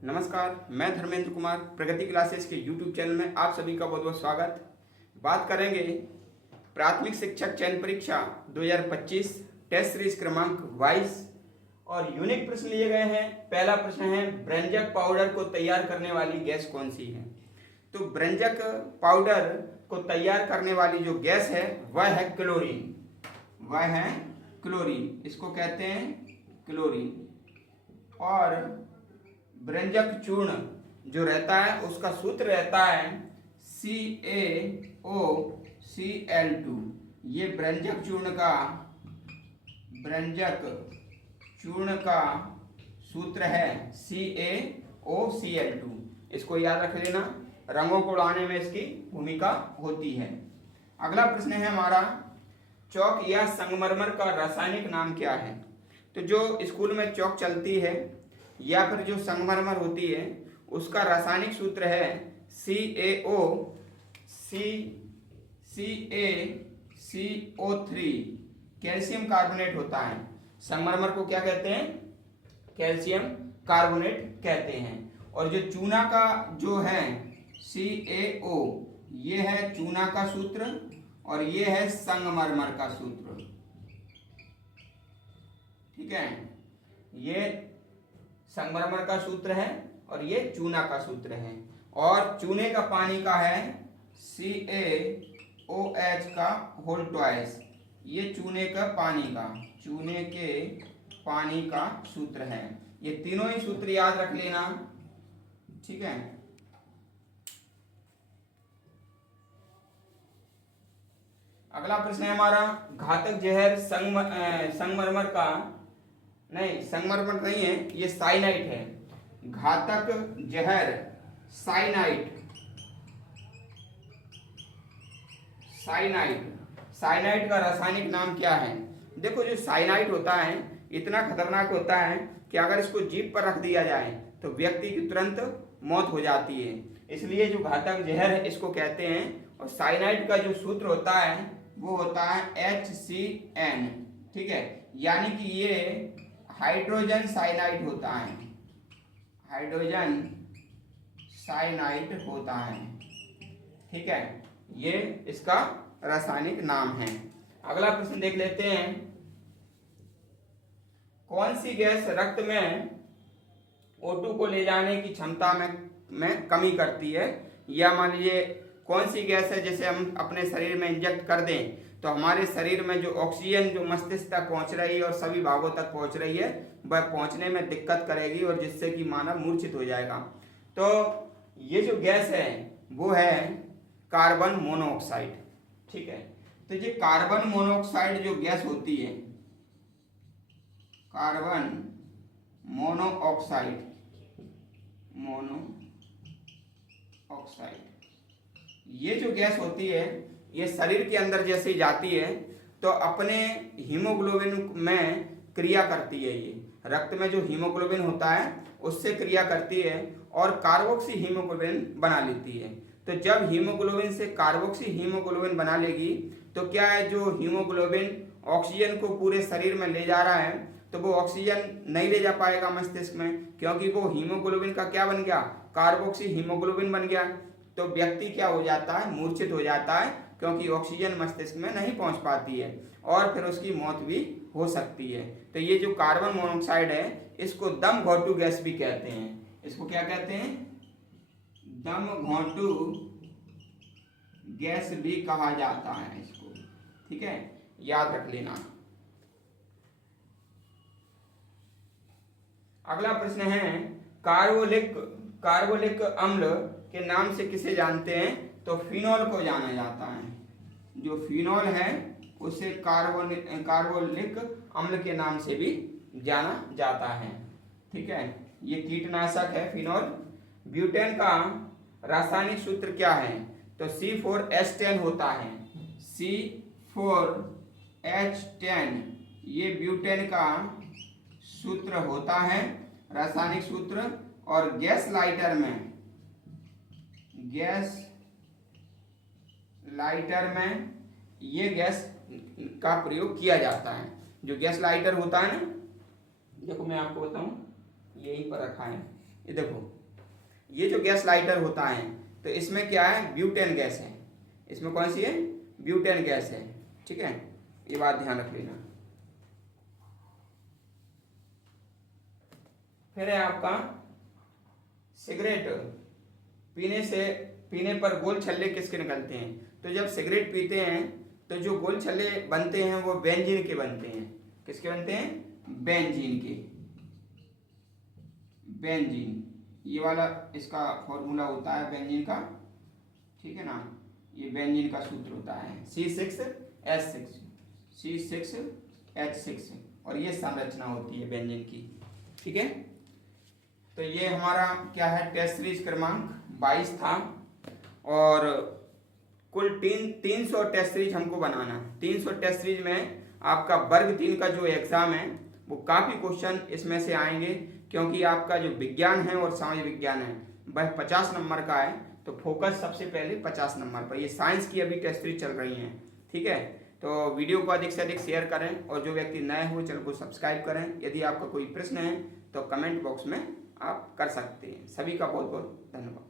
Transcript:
नमस्कार, मैं धर्मेंद्र कुमार प्रगति क्लासेस के YouTube चैनल में आप सभी का बहुत बहुत स्वागत। बात करेंगे प्राथमिक शिक्षक चयन परीक्षा 2025 टेस्ट सीरीज क्रमांक 22 और यूनिक प्रश्न लिए गए हैं। पहला प्रश्न है, ब्रंजक पाउडर को तैयार करने वाली गैस कौन सी है? तो ब्रंजक पाउडर को तैयार करने वाली जो गैस है वह है क्लोरीन। वह है क्लोरीन, इसको कहते हैं क्लोरीन। और ब्रंजक चूर्ण जो रहता है उसका सूत्र रहता है CaOCl2। ये ब्रंजक चूर्ण का सूत्र है CaOCl2। इसको याद रख लेना, रंगों को उड़ाने में इसकी भूमिका होती है। अगला प्रश्न है हमारा, चौक या संगमरमर का रासायनिक नाम क्या है? तो जो स्कूल में चौक चलती है या फिर जो संगमरमर होती है उसका रासायनिक सूत्र है CaCO3। कैल्शियम कार्बोनेट होता है। संगमरमर को क्या कहते हैं? कैल्शियम कार्बोनेट कहते हैं। और जो चूना का जो है CaO, ये है चूना का सूत्र और ये है संगमरमर का सूत्र। ठीक है, ये संगमरमर का सूत्र है और ये चूना का सूत्र है। और चूने का पानी का है CaOH का होल ट्वाइस। ये चूने के पानी का सूत्र है। ये तीनों ही सूत्र याद रख लेना। ठीक है, अगला प्रश्न है हमारा, घातक जहर संगमरमर का संगमरमर नहीं है, ये साइनाइट है। घातक जहर साइनाइट का रासायनिक नाम क्या है? देखो, जो साइनाइट होता है इतना खतरनाक होता है कि अगर इसको जीभ पर रख दिया जाए तो व्यक्ति की तुरंत मौत हो जाती है। इसलिए जो घातक जहर है इसको कहते हैं। और साइनाइट का जो सूत्र होता है वो होता है HCN। ठीक है, यानी कि ये हाइड्रोजन साइनाइड होता है। ठीक है, ये इसका रासायनिक नाम है। अगला प्रश्न देख लेते हैं, कौन सी गैस रक्त में O2 को ले जाने की क्षमता में कमी करती है? या मान लीजिए कौन सी गैस है जिसे हम अपने शरीर में इंजेक्ट कर दें तो हमारे शरीर में जो ऑक्सीजन जो मस्तिष्क तक पहुंच रही है और सभी भागों तक पहुंच रही है वह पहुंचने में दिक्कत करेगी और जिससे कि मानव मूर्छित हो जाएगा। तो ये जो गैस है वो है कार्बन मोनोऑक्साइड। ठीक है, तो ये कार्बन मोनोऑक्साइड जो गैस होती है, कार्बन मोनोऑक्साइड ये जो गैस होती है ये शरीर के अंदर जैसे जाती है तो अपने हीमोग्लोबिन में क्रिया करती है। ये रक्त में जो हीमोग्लोबिन होता है उससे क्रिया करती है और कार्बोक्सी हीमोग्लोबिन बना लेती है। तो जब हीमोग्लोबिन से कार्बोक्सी हीमोग्लोबिन बना लेगी तो क्या है, जो हीमोग्लोबिन ऑक्सीजन को पूरे शरीर में ले जा रहा है तो वो ऑक्सीजन नहीं ले जा पाएगा मस्तिष्क में, क्योंकि वो हीमोग्लोबिन का क्या बन गया? कार्बोक्सी हीमोग्लोबिन बन गया। तो व्यक्ति क्या हो जाता है? मूर्छित हो जाता है, क्योंकि ऑक्सीजन मस्तिष्क में नहीं पहुंच पाती है और फिर उसकी मौत भी हो सकती है। तो ये जो कार्बन मोनोऑक्साइड है इसको दम घोंटू गैस भी कहते हैं। इसको क्या कहते हैं? दम घोंटू गैस भी कहा जाता है इसको। ठीक है, याद रख लेना। अगला प्रश्न है, कार्बोलिक अम्ल के नाम से किसे जानते हैं? तो फिनॉल को जाना जाता है। जो फिनॉल है उसे कार्बोलिक अम्ल के नाम से भी जाना जाता है। ठीक है, ये कीटनाशक है फिनॉल। ब्यूटेन का रासायनिक सूत्र क्या है? तो C4H10 होता है। C4H10 ये ब्यूटेन का सूत्र होता है, रासायनिक सूत्र। और गैस लाइटर में ये गैस का प्रयोग किया जाता है। जो गैस लाइटर होता है ना, देखो मैं आपको बताऊं, यहीं पर रखा है, ये देखो, ये जो गैस लाइटर होता है तो इसमें क्या है, ब्यूटेन गैस है। इसमें कौन सी है, ब्यूटेन गैस है। ठीक है, ये बात ध्यान रख लेना। फिर है आपका सिगरेट पीने पर गोल छल्ले किसके निकलते हैं। तो जब सिगरेट पीते हैं तो जो गोल छल्ले बनते हैं वो बेंजीन के बनते हैं। किसके बनते हैं, बेंजीन के। बेंजीन, ये वाला इसका फॉर्मूला होता है बेंजीन का, ठीक है ना। ये बेंजीन का सूत्र होता है C6H6, C6H6, और ये संरचना होती है बेंजीन की। ठीक है, तो ये हमारा क्या है, टेस्ट सीरीज क्रमांक 22 था, और कुल 300 टेस्ट सीरीज हमको बनाना है। 300 टेस्ट सीरीज में आपका वर्ग 3 का जो एग्जाम है वो काफ़ी क्वेश्चन इसमें से आएंगे, क्योंकि आपका जो विज्ञान है और सामाजिक विज्ञान है वह 50 नंबर का है, तो फोकस सबसे पहले 50 नंबर पर। ये साइंस की अभी टेस्ट सीरीज चल रही हैं। ठीक है, तो वीडियो को अधिक से अधिक शेयर करें, और जो व्यक्ति नए हो चैनल को सब्सक्राइब करें। यदि आपका कोई प्रश्न है तो कमेंट बॉक्स में आप कर सकते हैं। सभी का बहुत बहुत धन्यवाद।